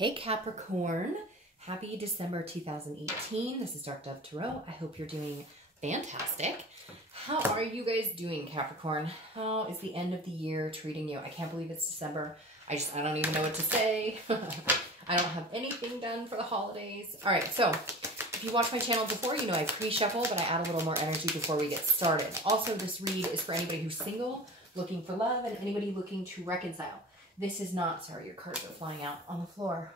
Hey Capricorn, happy December 2018. This is Dark Dove Tarot. I hope you're doing fantastic. How are you guys doing, Capricorn? How is the end of the year treating you? I can't believe it's December. I don't even know what to say. I don't have anything done for the holidays. All right, so if you watched my channel before, you know I pre-shuffle, but I add a little more energy before we get started. Also, this read is for anybody who's single, looking for love, and anybody looking to reconcile. This is not, sorry, your cards are flying out on the floor.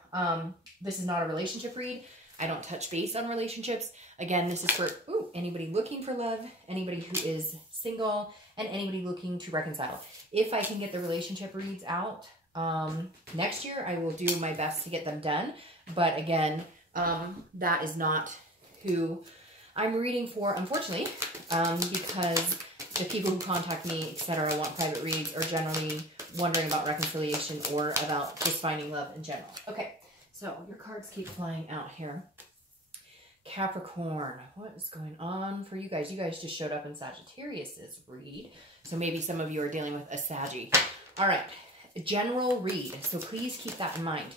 This is not a relationship read. I don't touch base on relationships. Again, this is for anybody looking for love, anybody who is single, and anybody looking to reconcile. If I can get the relationship reads out next year, I will do my best to get them done. But again, that is not who I'm reading for, unfortunately, because the people who contact me, etc., want private reads are generally wondering about reconciliation or about just finding love in general. Okay, so your cards keep flying out here. Capricorn, what is going on for you guys? You guys just showed up in Sagittarius's read, so maybe some of you are dealing with a Saggy. All right, general read, so please keep that in mind.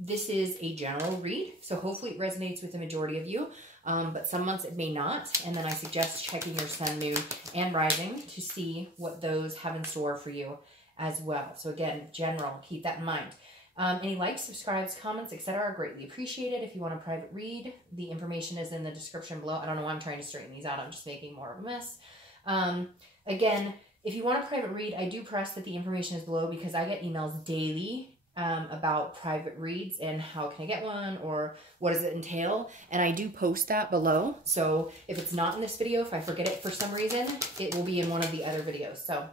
This is a general read, so hopefully it resonates with the majority of you. But some months it may not. And then I suggest checking your sun, moon, and rising to see what those have in store for you as well. So again, general, keep that in mind. Any likes, subscribes, comments, etc. are greatly appreciated. If you want a private read, the information is in the description below. I don't know why I'm trying to straighten these out. I'm just making more of a mess. Again, if you want a private read, I do press that the information is below because I get emails daily about private reads and how can I get one or what does it entail, and I do post that below. So if it's not in this video, if I forget it for some reason, it will be in one of the other videos. So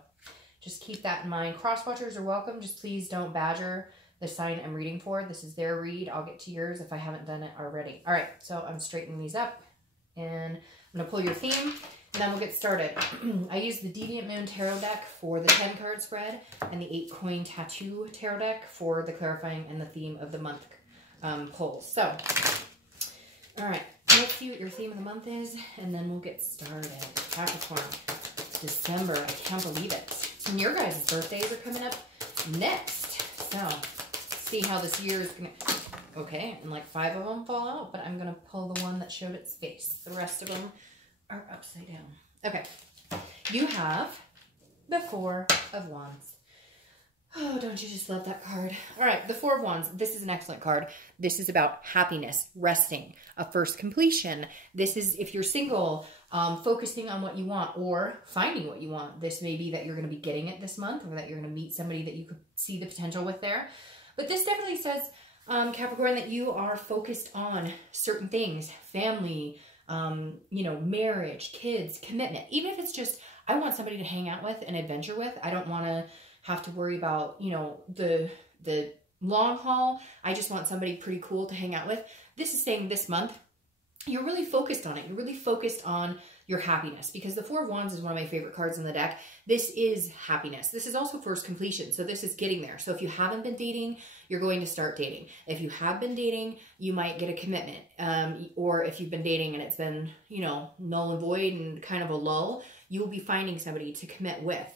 just keep that in mind. Cross watchers are welcome. Just please don't badger the sign I'm reading for. This is their read. I'll get to yours if I haven't done it already. All right, so I'm straightening these up and I'm gonna pull your theme. And then we'll get started. I use the Deviant Moon Tarot deck for the 10 card spread and the 8 coin tattoo tarot deck for the clarifying and the theme of the month pulls. So, all right, let's see what your theme of the month is, and then we'll get started. Capricorn, December, I can't believe it. And your guys' birthdays are coming up next. So, see how this year is gonna, okay, and like 5 of them fall out, but I'm gonna pull the one that showed its face. The rest of them are upside down. Okay, you have the 4 of Wands. Oh, don't you just love that card? All right, the 4 of Wands. This is an excellent card. This is about happiness, resting, a first completion. This is, if you're single, focusing on what you want or finding what you want. This may be that you're going to be getting it this month or that you're going to meet somebody that you could see the potential with there. But this definitely says, Capricorn, that you are focused on certain things, family, you know, marriage, kids, commitment. Even if it's just, I want somebody to hang out with and adventure with. I don't want to have to worry about, you know, the long haul. I just want somebody pretty cool to hang out with. This is saying this month, you're really focused on it. You're really focused on your happiness, because the 4 of Wands is one of my favorite cards in the deck. This is happiness. This is also first completion. So this is getting there. So if you haven't been dating, you're going to start dating. If you have been dating, you might get a commitment. Or if you've been dating and it's been, you know, null and void and kind of a lull, you will be finding somebody to commit with.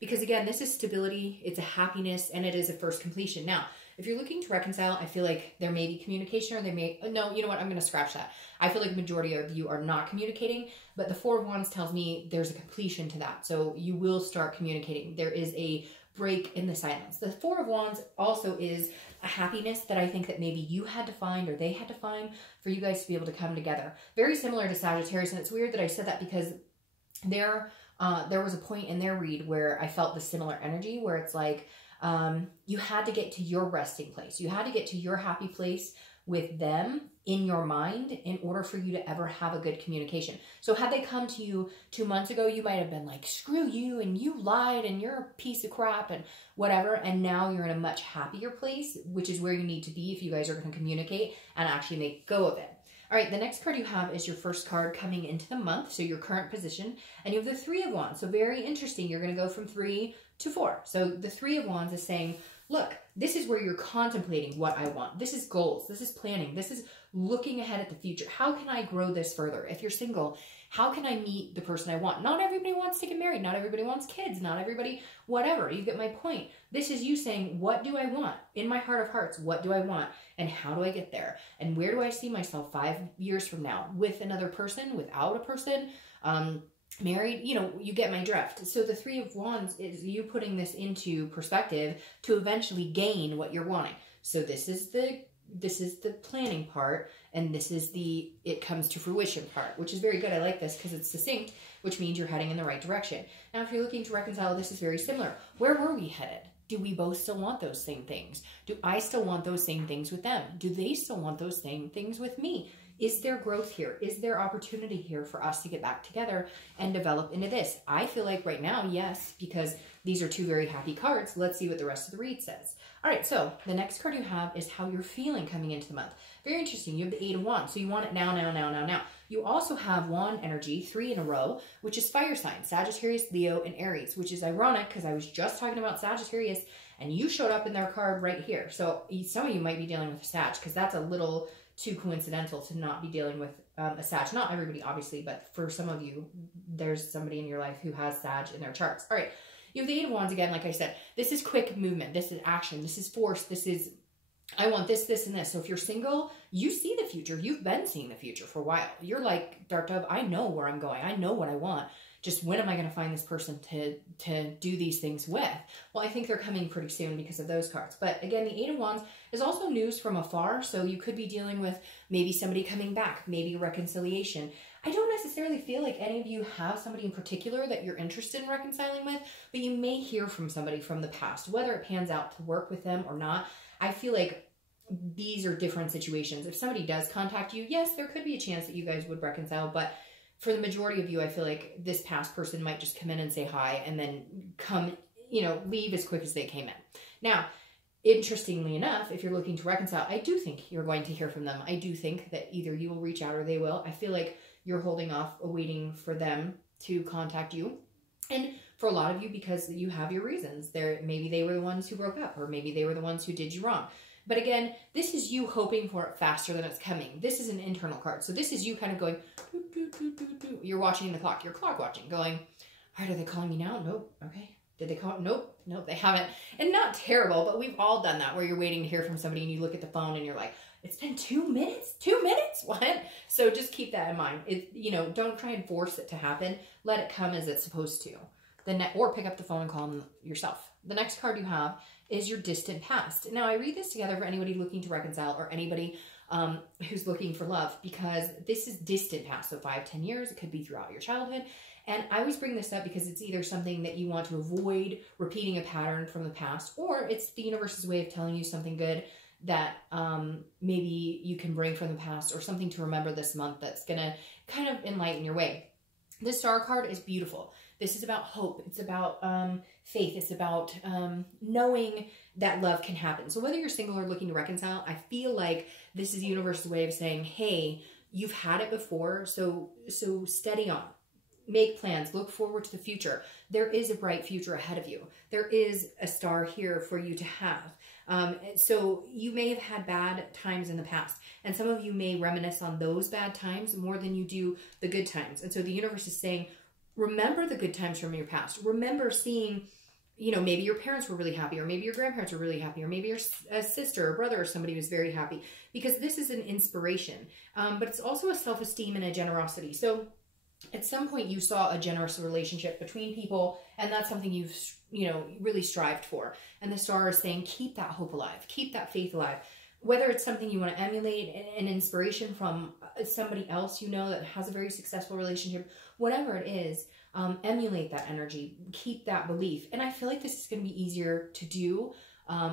Because again, this is stability, it's a happiness, and it is a first completion. Now, if you're looking to reconcile, I feel like there may be communication, or they may, no, you know what, I'm going to scratch that. I feel like the majority of you are not communicating, but the 4 of Wands tells me there's a completion to that. So you will start communicating. There is a break in the silence. The 4 of Wands also is a happiness that I think that maybe you had to find or they had to find for you guys to be able to come together. Very similar to Sagittarius, and it's weird that I said that because there was a point in their read where I felt the similar energy where it's like, you had to get to your resting place. You had to get to your happy place with them in your mind in order for you to ever have a good communication. So had they come to you 2 months ago, you might have been like, screw you, and you lied, and you're a piece of crap, and whatever. And now you're in a much happier place, which is where you need to be if you guys are going to communicate and actually make go of it. All right, the next card you have is your first card coming into the month, so your current position, and you have the 3 of Wands. So very interesting. You're going to go from 3 to 4. So the 3 of Wands is saying, look, this is where you're contemplating what I want. This is goals. This is planning. This is looking ahead at the future. How can I grow this further? If you're single, How can I meet the person I want? Not everybody wants to get married. Not everybody wants kids. Not everybody, whatever. You get my point. This is you saying, what do I want? In my heart of hearts, what do I want? And how do I get there? And where do I see myself 5 years from now? With another person? Without a person? Married? You know, you get my drift. So the Three of Wands is you putting this into perspective to eventually gain what you're wanting. So this is the planning part, and this is the it comes to fruition part, which is very good. I like this because it's succinct, which means you're heading in the right direction. Now, if you're looking to reconcile, this is very similar. Where were we headed? Do we both still want those same things? Do I still want those same things with them? Do they still want those same things with me? Is there growth here? Is there opportunity here for us to get back together and develop into this? I feel like right now, yes, because these are two very happy cards. Let's see what the rest of the read says. All right, so the next card you have is how you're feeling coming into the month. Very interesting. You have the Eight of Wands, so you want it now, now, now, now, now. You also have Wand energy, 3 in a row, which is fire signs, Sagittarius, Leo, and Aries, which is ironic because I was just talking about Sagittarius and you showed up in their card right here. So some of you might be dealing with a Sag because that's a little too coincidental to not be dealing with a Sag. Not everybody, obviously, but for some of you, there's somebody in your life who has Sag in their charts. All right. You have the Eight of Wands again, like I said. This is quick movement. This is action. This is force. This is, I want this, this, and this. So if you're single, you see the future. You've been seeing the future for a while. You're like, Dark Dove, I know where I'm going. I know what I want. Just when am I going to find this person to do these things with? Well, I think they're coming pretty soon because of those cards. But again, the Eight of Wands is also news from afar. So you could be dealing with maybe somebody coming back, maybe reconciliation. I don't necessarily feel like any of you have somebody in particular that you're interested in reconciling with, but you may hear from somebody from the past, whether it pans out to work with them or not. I feel like these are different situations. If somebody does contact you, yes, there could be a chance that you guys would reconcile, but for the majority of you, I feel like this past person might just come in and say hi and then come, you know, leave as quick as they came in. Now, interestingly enough, if you're looking to reconcile, I do think you're going to hear from them. I do think that either you will reach out or they will. I feel like you're holding off, waiting for them to contact you. And for a lot of you, because you have your reasons. Maybe they were the ones who broke up, or maybe they were the ones who did you wrong. But again, this is you hoping for it faster than it's coming. This is an internal card. So this is you kind of going, doo, doo, doo, doo, doo. You're watching the clock. You're clock watching, going, all right, are they calling me now? Nope. Okay. Did they call? Nope. Nope, they haven't. And not terrible, but we've all done that where you're waiting to hear from somebody and you look at the phone and you're like, it's been 2 minutes? 2 minutes? What? So just keep that in mind. You know, don't try and force it to happen. Let it come as it's supposed to. Or pick up the phone and call them yourself. The next card you have is your distant past. Now, I read this together for anybody looking to reconcile or anybody who's looking for love, because this is distant past. So 5, 10 years, it could be throughout your childhood. And I always bring this up because it's either something that you want to avoid repeating a pattern from the past, or it's the universe's way of telling you something good that maybe you can bring from the past, or something to remember this month that's going to kind of enlighten your way. The Star card is beautiful. This is about hope. It's about faith. It's about knowing that love can happen. So whether you're single or looking to reconcile, I feel like this is the universe's way of saying, hey, you've had it before, so steady on. Make plans. Look forward to the future. There is a bright future ahead of you. There is a star here for you to have. So you may have had bad times in the past, and some of you may reminisce on those bad times more than you do the good times. And so the universe is saying, remember the good times from your past. Remember seeing, you know, maybe your parents were really happy, or maybe your grandparents were really happy, or maybe your sister or brother or somebody was very happy, because this is an inspiration. But it's also a self-esteem and a generosity. So at some point you saw a generous relationship between people, and that's something you've, you know, really strived for. And the star is saying, keep that hope alive, keep that faith alive. Whether it's something you want to emulate, an inspiration from somebody else you know that has a very successful relationship, whatever it is, emulate that energy, keep that belief. And I feel like this is going to be easier to do,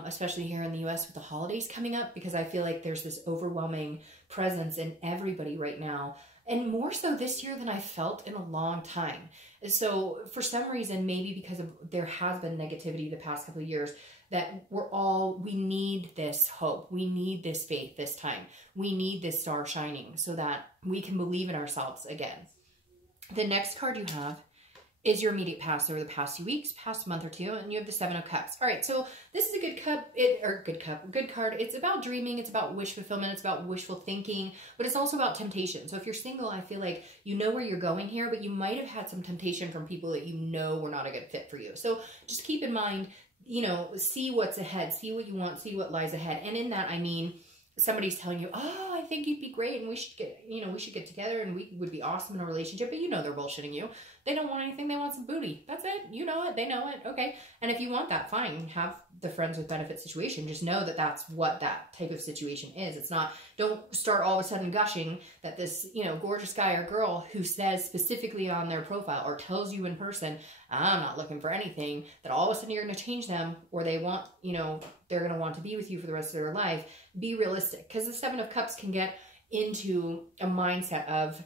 especially here in the US with the holidays coming up, because I feel like there's this overwhelming presence in everybody right now. And more so this year than I felt in a long time. So for some reason, maybe because there has been negativity the past couple of years, that we need this hope. We need this faith this time. We need this star shining so that we can believe in ourselves again. The next card you have is your immediate past over the past few weeks, past month or two, and you have the Seven of Cups. All right, so this is a good card. It's about dreaming, it's about wish fulfillment, it's about wishful thinking, but it's also about temptation. So if you're single, I feel like you know where you're going here, but you might have had some temptation from people that you know were not a good fit for you. So just keep in mind, you know, see what's ahead, see what you want, see what lies ahead. And in that, I mean, somebody's telling you, oh, I think you'd be great and we should get together and we would be awesome in a relationship, but you know they're bullshitting you. They don't want anything, they want some booty. That's it. You know it, they know it. Okay. And if you want that, fine. Have the friends with benefit situation. Just know that that's what that type of situation is. It's not, don't start all of a sudden gushing that this, you know, gorgeous guy or girl who says specifically on their profile or tells you in person, I'm not looking for anything, that all of a sudden you're going to change them, or they want, you know, they're going to want to be with you for the rest of their life. Be realistic, because the Seven of Cups can get into a mindset of,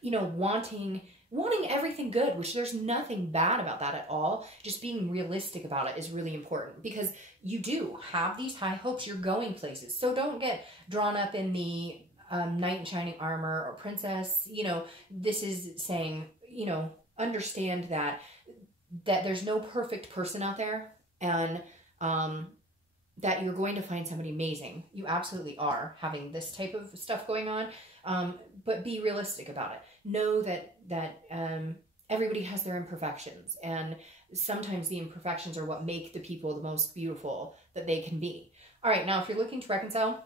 you know, wanting everything good, which there's nothing bad about that at all. Just being realistic about it is really important, because you do have these high hopes. You're going places. So don't get drawn up in the knight in shining armor or princess. You know, this is saying, you know, understand that there's no perfect person out there, and that you're going to find somebody amazing. You absolutely are, having this type of stuff going on. But be realistic about it. Know that everybody has their imperfections, and sometimes the imperfections are what make the people the most beautiful that they can be. All right, now if you're looking to reconcile,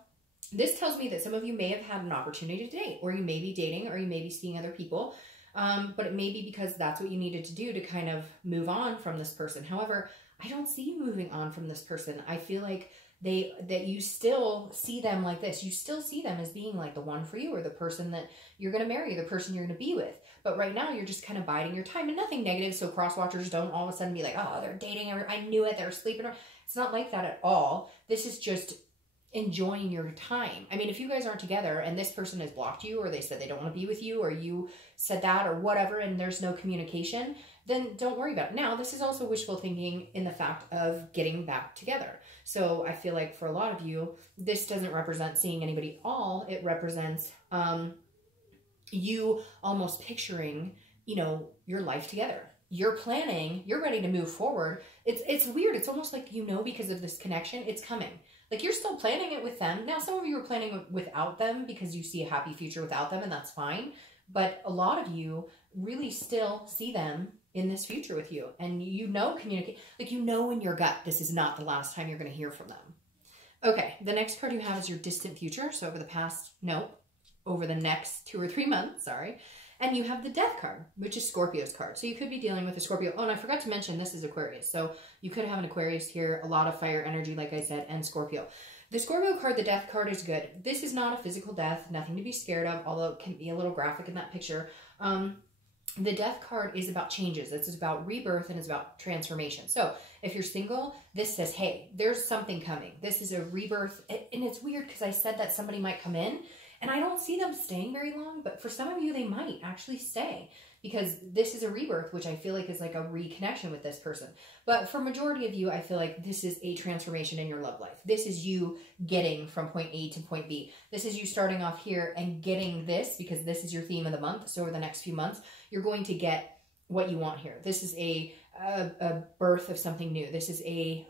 this tells me that some of you may have had an opportunity to date, or you may be dating, or you may be seeing other people, but it may be because that's what you needed to do to kind of move on from this person. However, I don't see you moving on from this person. I feel like that you still see them like this. You still see them as being like the one for you, or the person that you're going to marry, the person you're going to be with. But right now you're just kind of biding your time, and nothing negative. So cross watchers don't all of a sudden be like, oh, they're dating. I knew it. They're sleeping. It's not like that at all. This is just enjoying your time. I mean, if you guys aren't together and this person has blocked you, or they said they don't want to be with you, or you said that or whatever, and there's no communication, then don't worry about it. Now, this is also wishful thinking in the fact of getting back together. So I feel like for a lot of you, this doesn't represent seeing anybody at all. It represents you almost picturing, you know, your life together. You're planning, you're ready to move forward. It's weird. It's almost like, you know, because of this connection, it's coming. Like, you're still planning it with them. Now, some of you are planning without them because you see a happy future without them, and that's fine. But a lot of you really still see them in this future with you. And you know, communicate, like, you know in your gut, this is not the last time you're going to hear from them. Okay, the next card you have is your distant future. So over the next 2 or 3 months, sorry. And you have the Death card, which is Scorpio's card. So you could be dealing with a Scorpio. Oh, and I forgot to mention, this is Aquarius. So you could have an Aquarius here, a lot of fire energy, like I said, and Scorpio. The Scorpio card, the Death card, is good. This is not a physical death, nothing to be scared of, although it can be a little graphic in that picture. The Death card is about changes. This is about rebirth, and it's about transformation. So if you're single, this says, hey, there's something coming. This is a rebirth. And it's weird because I said that somebody might come in, and I don't see them staying very long, but for some of you, they might actually stay, because this is a rebirth, which I feel like is like a reconnection with this person. But for majority of you, I feel like this is a transformation in your love life. This is you getting from point A to point B. This is you starting off here and getting this, because this is your theme of the month. So over the next few months, you're going to get what you want here. This is a birth of something new. This is a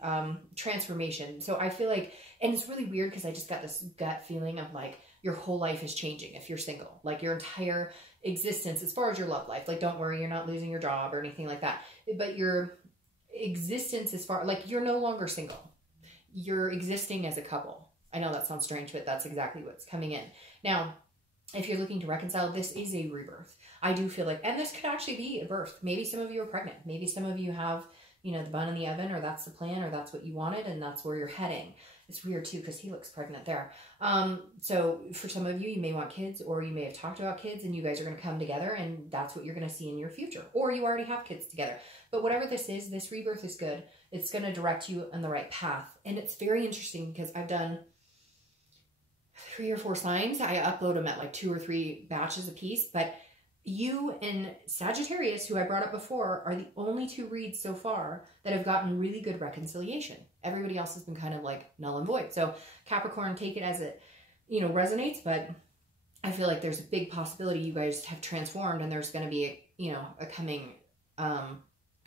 transformation. So I feel like, and it's really weird because I just got this gut feeling of like, your whole life is changing if you're single. Like, your entire existence as far as your love life. Like, don't worry, you're not losing your job or anything like that. But your existence as far, like, you're no longer single. You're existing as a couple. I know that sounds strange, but that's exactly what's coming in. Now, if you're looking to reconcile, this is a rebirth. I do feel like, and this could actually be a birth. Maybe some of you are pregnant. Maybe some of you have, you know, the bun in the oven, or that's the plan, or that's what you wanted, and that's where you're heading. It's weird too, because he looks pregnant there. So for some of you, you may want kids, or you may have talked about kids, and you guys are going to come together, and that's what you're going to see in your future. Or you already have kids together. But whatever this is, this rebirth is good. It's going to direct you on the right path. And it's very interesting because I've done 3 or 4 signs. I upload them at like 2 or 3 batches a piece, but you and Sagittarius, who I brought up before, are the only 2 reads so far that have gotten really good reconciliation. Everybody else has been kind of like null and void. So Capricorn, take it as it, you know, resonates, but I feel like there's a big possibility you guys have transformed, and there's going to be a, you know, a coming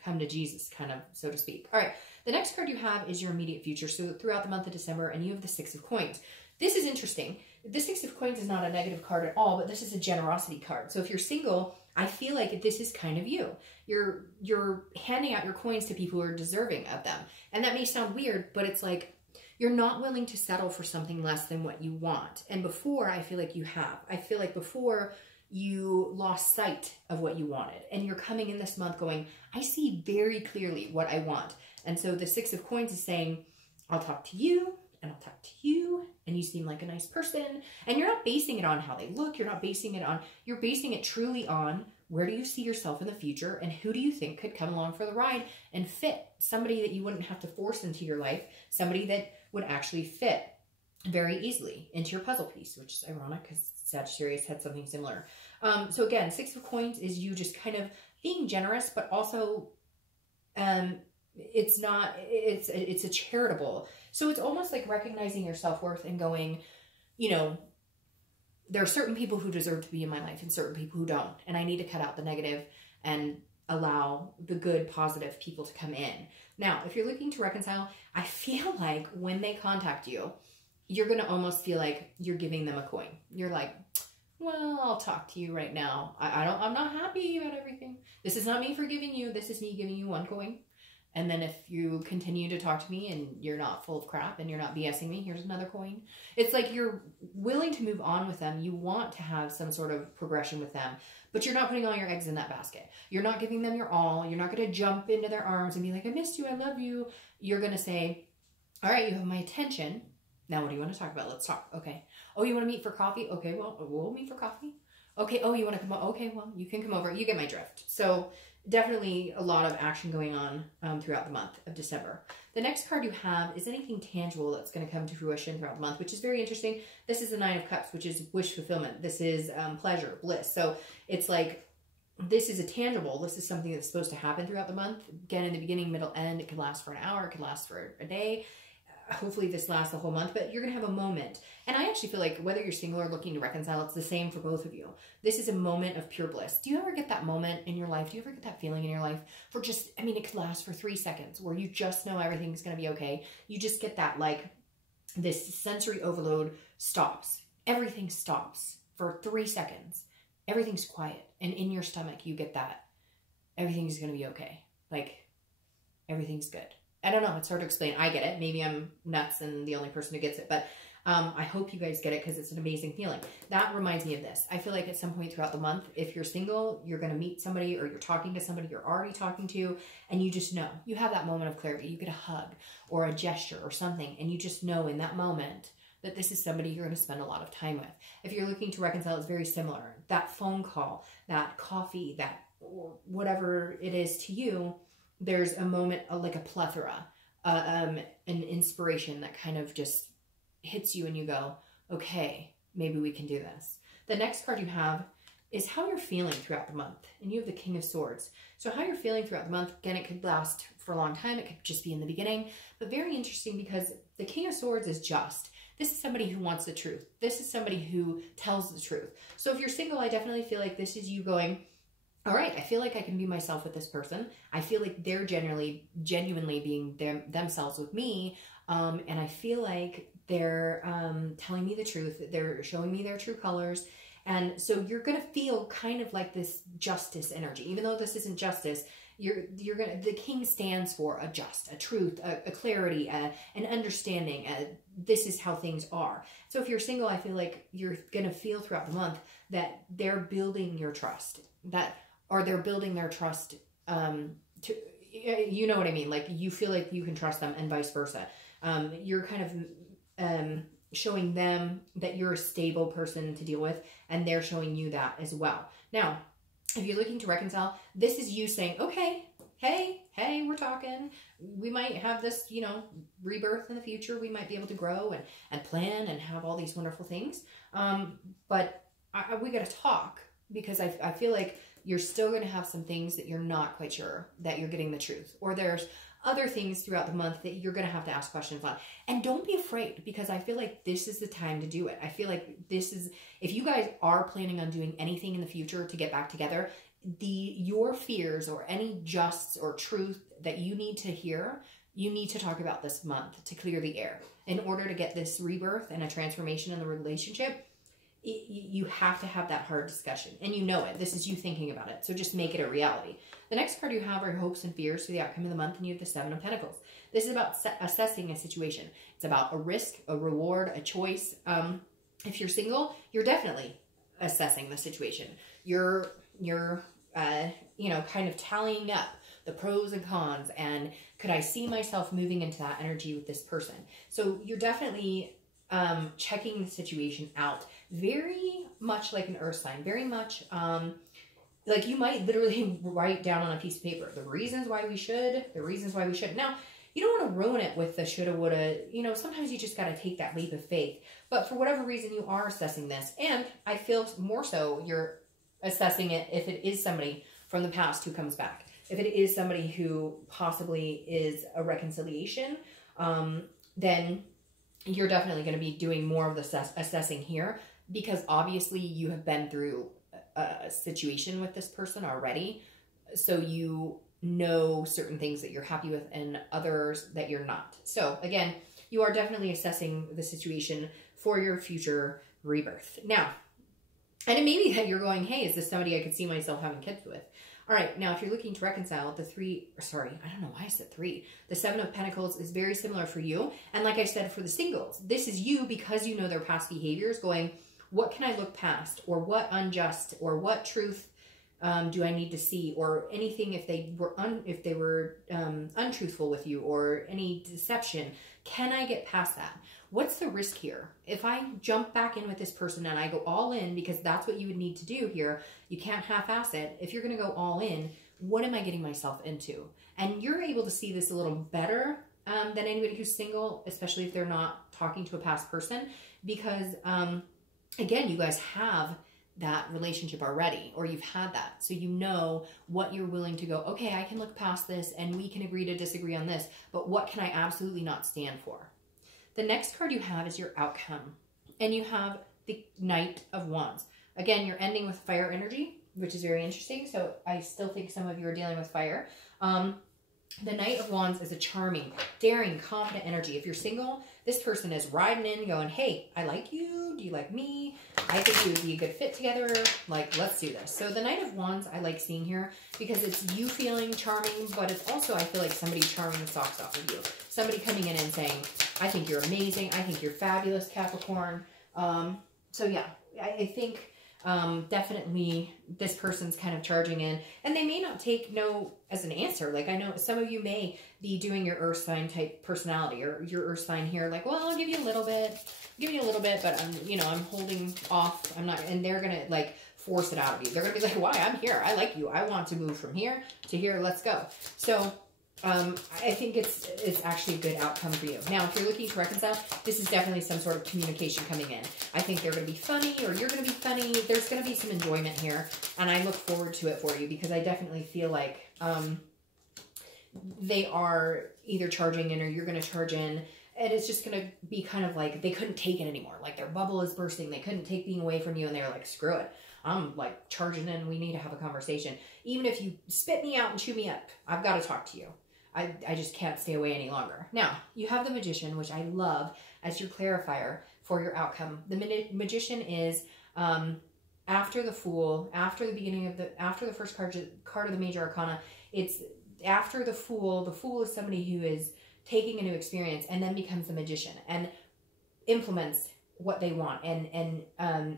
come to Jesus, kind of, so to speak. All right. The next card you have is your immediate future. So throughout the month of December, and you have the Six of Coins. This is interesting. The Six of Coins is not a negative card at all, but this is a generosity card. So if you're single, I feel like this is kind of you. You're handing out your coins to people who are deserving of them. And that may sound weird, but it's like you're not willing to settle for something less than what you want. And before, I feel like you have. I feel like before you lost sight of what you wanted. And you're coming in this month going, I see very clearly what I want. And so the Six of Coins is saying, I'll talk to you, and I'll talk to you, and you seem like a nice person. And you're not basing it on how they look. You're not basing it on, you're basing it truly on where do you see yourself in the future, and who do you think could come along for the ride and fit? Somebody that you wouldn't have to force into your life, somebody that would actually fit very easily into your puzzle piece, which is ironic because Sagittarius had something similar. So again, Six of Coins is you just kind of being generous, but also it's a charitable. So it's almost like recognizing your self-worth and going, you know, there are certain people who deserve to be in my life and certain people who don't. And I need to cut out the negative and allow the good, positive people to come in. Now, if you're looking to reconcile, I feel like when they contact you, you're going to almost feel like you're giving them a coin. You're like, well, I'll talk to you right now. I'm not happy about everything. This is not me forgiving you. This is me giving you one coin. And then if you continue to talk to me and you're not full of crap and you're not BSing me, here's another coin. It's like you're willing to move on with them. You want to have some sort of progression with them, but you're not putting all your eggs in that basket. You're not giving them your all. You're not going to jump into their arms and be like, I missed you. I love you. You're going to say, all right, you have my attention. Now, what do you want to talk about? Let's talk. Okay. Oh, you want to meet for coffee? Okay, well, we'll meet for coffee. Okay. Oh, you want to come over? Okay, well, you can come over. You get my drift. So definitely a lot of action going on throughout the month of December. The next card you have is anything tangible that's going to come to fruition throughout the month, which is very interesting. This is the Nine of Cups, which is wish fulfillment. This is pleasure, bliss. So it's like, this is a tangible. This is something that's supposed to happen throughout the month. Again, in the beginning, middle, end. It could last for an hour. It could last for a day. Hopefully this lasts the whole month, but you're going to have a moment. And I actually feel like whether you're single or looking to reconcile, it's the same for both of you. This is a moment of pure bliss. Do you ever get that moment in your life? Do you ever get that feeling in your life for just, I mean, it could last for 3 seconds where you just know everything's going to be okay. You just get that, like, this sensory overload stops. Everything stops for 3 seconds. Everything's quiet. And in your stomach, you get that everything's going to be okay. Like, everything's good. I don't know. It's hard to explain. I get it. Maybe I'm nuts and the only person who gets it. But I hope you guys get it because it's an amazing feeling. That reminds me of this. I feel like at some point throughout the month, if you're single, you're going to meet somebody or you're talking to somebody you're already talking to, and you just know. You have that moment of clarity. You get a hug or a gesture or something, and you just know in that moment that this is somebody you're going to spend a lot of time with. If you're looking to reconcile, it's very similar. That phone call, that coffee, that or whatever it is to you, there's a moment, like a plethora, an inspiration that kind of just hits you and you go, okay, maybe we can do this. The next card you have is how you're feeling throughout the month. And you have the King of Swords. So how you're feeling throughout the month, again, it could last for a long time. It could just be in the beginning. But very interesting because the King of Swords is just. This is somebody who wants the truth. This is somebody who tells the truth. So if you're single, I definitely feel like this is you going, all right, I feel like I can be myself with this person. I feel like they're genuinely being themselves with me. And I feel like they're telling me the truth. They're showing me their true colors. And so you're going to feel kind of like this justice energy. Even though this isn't justice, the king stands for a just, a truth, a clarity, an understanding. This is how things are. So if you're single, I feel like you're going to feel throughout the month that they're building your trust. Or they're building their trust to, you know what I mean? Like you feel like you can trust them and vice versa. You're kind of showing them that you're a stable person to deal with, and they're showing you that as well. Now, if you're looking to reconcile, this is you saying, okay, hey, we're talking. We might have this, rebirth in the future. We might be able to grow and plan and have all these wonderful things. But we got to talk because I feel like you're still going to have some things that you're not quite sure that you're getting the truth. Or there's other things throughout the month that you're going to have to ask questions on. And don't be afraid, because I feel like this is the time to do it. I feel like this is, if you guys are planning on doing anything in the future to get back together, your fears or any justs or truth that you need to hear, you need to talk about this month to clear the air. In order to get this rebirth and a transformation in the relationship, you have to have that hard discussion. And you know it. This is you thinking about it. So just make it a reality. The next card you have are hopes and fears for the outcome of the month, and you have the Seven of Pentacles. This is about assessing a situation. It's about a risk, a reward, a choice. If you're single, you're definitely assessing the situation. You're you know, kind of tallying up the pros and cons, and could I see myself moving into that energy with this person? So you're definitely checking the situation out, very much like an earth sign, very much like you might literally write down on a piece of paper the reasons why we should, the reasons why we shouldn't. Now, you don't want to ruin it with the shoulda, woulda. You know, sometimes you just got to take that leap of faith. But for whatever reason, you are assessing this. And I feel more so you're assessing it if it is somebody from the past who comes back. If it is somebody who possibly is a reconciliation, then you're definitely going to be doing more of the assessing here, because obviously you have been through a situation with this person already. So you know certain things that you're happy with and others that you're not. So again, you are definitely assessing the situation for your future rebirth. Now, and it may be that you're going, hey, is this somebody I could see myself having kids with? All right, now if you're looking to reconcile, the Seven of Pentacles is very similar for you. And like I said, for the singles, this is you, because you know their past behaviors, going, what can I look past? Or what unjust? Or what truth do I need to see? Or anything if they were untruthful with you, or any deception, can I get past that? What's the risk here? If I jump back in with this person and I go all in, because that's what you would need to do here, you can't half-ass it. If you're going to go all in, what am I getting myself into? And you're able to see this a little better than anybody who's single, especially if they're not talking to a past person, because again, you guys have that relationship already, or you've had that. So you know what you're willing to go, okay, I can look past this and we can agree to disagree on this, but what can I absolutely not stand for? The next card you have is your outcome, and you have the Knight of Wands. Again, you're ending with fire energy, which is very interesting. So I still think some of you are dealing with fire. The Knight of Wands is a charming, daring, confident energy. If you're single, this person is riding in going, hey, I like you. Do you like me? I think we would be a good fit together. Like, let's do this. So the Knight of Wands I like seeing here, because it's you feeling charming, but it's also, I feel like, somebody charming the socks off of you. Somebody coming in and saying, I think you're amazing. I think you're fabulous, Capricorn. So yeah, I think definitely this person's kind of charging in, and they may not take no as an answer. Like, I know some of you may be doing your earth sign type personality, or your earth sign here, like, well, I'll give you a little bit, but I'm holding off. I'm not, and they're going to like force it out of you. They're going to be like, why? I'm here. I like you. I want to move from here to here. Let's go. So I think it's actually a good outcome for you. Now, if you're looking to reconcile, this is definitely some sort of communication coming in. I think they're going to be funny, or you're going to be funny. There's going to be some enjoyment here, and I look forward to it for you, because I definitely feel like they are either charging in or you're going to charge in, and it's just going to be kind of like they couldn't take it anymore. Like, their bubble is bursting. They couldn't take being away from you, and they're like, screw it. I'm like charging in. We need to have a conversation. Even if you spit me out and chew me up, I've got to talk to you. I just can't stay away any longer. Now, you have the Magician, which I love as your clarifier for your outcome. The Magician is after the Fool, after the first card of the Major Arcana. It's after the Fool. The Fool is somebody who is taking a new experience and then becomes the Magician and implements what they want and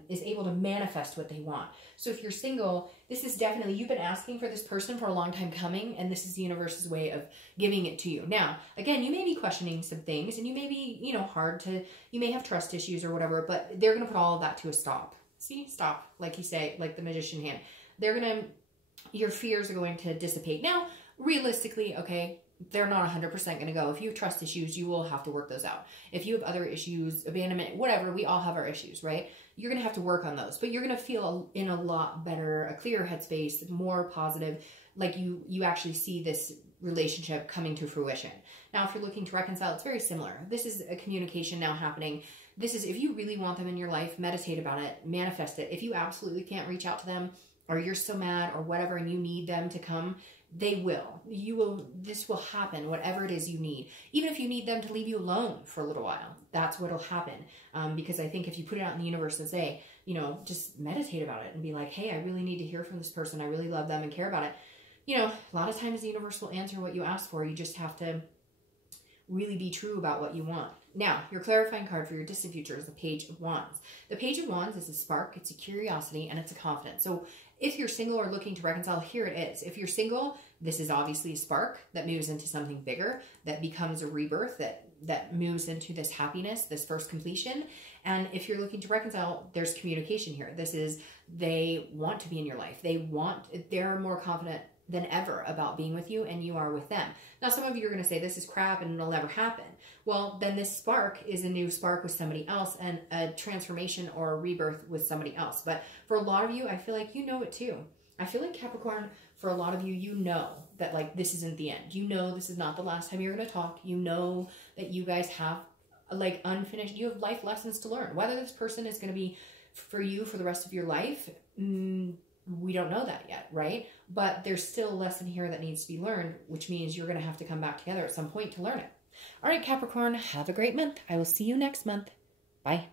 is able to manifest what they want. So if you're single, this is definitely, you've been asking for this person for a long time coming, and this is the universe's way of giving it to you. Now, again, you may be questioning some things, and you may be, you may have trust issues or whatever, but they're going to put all of that to a stop. See, stop, like you say, like the Magician hand. Your fears are going to dissipate. Now, realistically, okay, they're not 100% going to go. If you have trust issues, you will have to work those out. If you have other issues, abandonment, whatever, we all have our issues, right? You're going to have to work on those, but you're going to feel in a lot better, a clearer headspace, more positive, like you actually see this relationship coming to fruition. Now, if you're looking to reconcile, it's very similar. This is a communication now happening. This is, if you really want them in your life, meditate about it, manifest it. If you absolutely can't reach out to them, or you're so mad or whatever and you need them to come, they will. This will happen, whatever it is you need. Even if you need them to leave you alone for a little while, that's what'll happen. Because I think if you put it out in the universe and say, you know, just meditate about it and be like, hey, I really need to hear from this person. I really love them and care about it. You know, a lot of times the universe will answer what you ask for. You just have to really be true about what you want. Now, your clarifying card for your distant future is the Page of Wands. The Page of Wands is a spark, it's a curiosity, and it's a confidence. So if you're single or looking to reconcile, here it is. If you're single, this is obviously a spark that moves into something bigger, that becomes a rebirth, that moves into this happiness, this first completion. And if you're looking to reconcile, there's communication here. This is, they want to be in your life. They're more confident than ever about being with you, and you are with them. Now, some of you are going to say, this is crap and it'll never happen. Well, then this spark is a new spark with somebody else and a transformation or a rebirth with somebody else. But for a lot of you, I feel like you know it too. I feel like Capricorn, for a lot of you, you know that like this isn't the end. You know this is not the last time you're going to talk. You know that you guys have like unfinished, you have life lessons to learn. Whether this person is going to be for you for the rest of your life, we don't know that yet, right? But there's still a lesson here that needs to be learned, which means you're going to have to come back together at some point to learn it. All right, Capricorn, have a great month. I will see you next month. Bye.